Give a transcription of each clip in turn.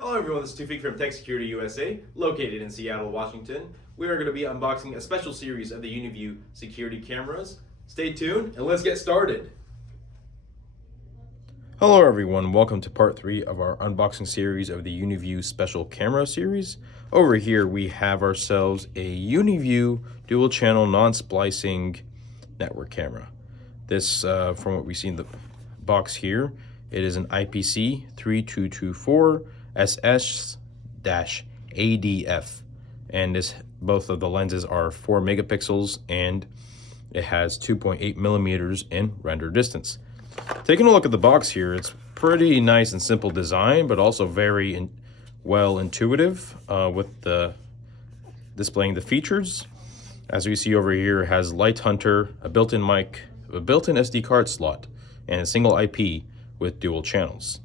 Hello everyone, this is Tufik from TechSecurityUSA, located in Seattle, Washington. We are going to be unboxing a special series of the UniView security cameras. Stay tuned and let's get started. Hello everyone, welcome to part 3 of our unboxing series of the UniView special camera series. Over here we have ourselves a UniView dual channel non-splicing network camera. This, from what we see in the box here, it is an IPC 3224 SS-ADF, and both of the lenses are 4 megapixels and it has 2.8 millimeters in render distance. Taking a look at the box here, it's pretty nice and simple design, but also very well intuitive with the displaying the features. As we see over here, it has Light Hunter, a built-in mic, a built-in SD card slot, and a single IP with dual channels.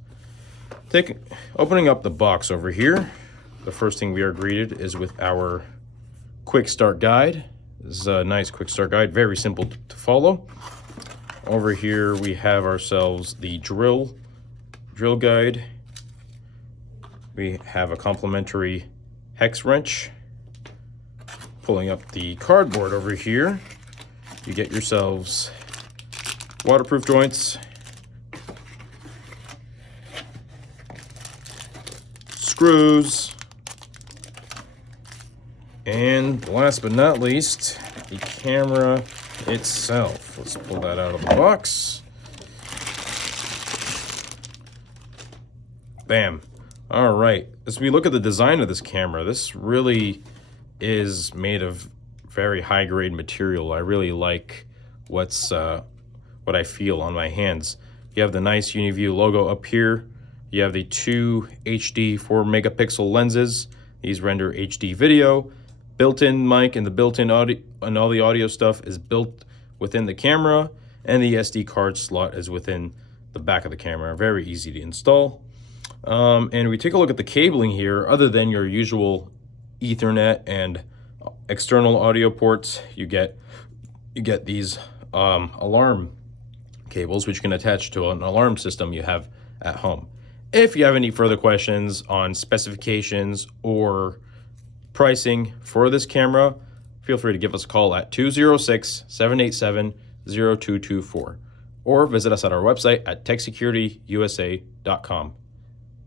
Opening up the box over here, the first thing we are greeted is with our quick start guide. This is a nice quick start guide, very simple to follow. Over here we have ourselves the drill guide. We have a complimentary hex wrench. Pulling up the cardboard over here, you get yourselves waterproof joints, screws, and last but not least, the camera itself. Let's pull that out of the box. Bam. All right, as we look at the design of this camera, this really is made of very high grade material. I really like what I feel on my hands. You have the nice UniView logo up here. You have the two HD 4 megapixel lenses. These render HD video. Built-in mic and the built-in audio and all the audio stuff is built within the camera, and the SD card slot is within the back of the camera. Very easy to install. And we take a look at the cabling here. Other than your usual Ethernet and external audio ports, you get these alarm cables, which you can attach to an alarm system you have at home. If you have any further questions on specifications or pricing for this camera, feel free to give us a call at 206-787-0224 or visit us at our website at TechSecurityUSA.com.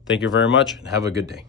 Thank you very much and have a good day.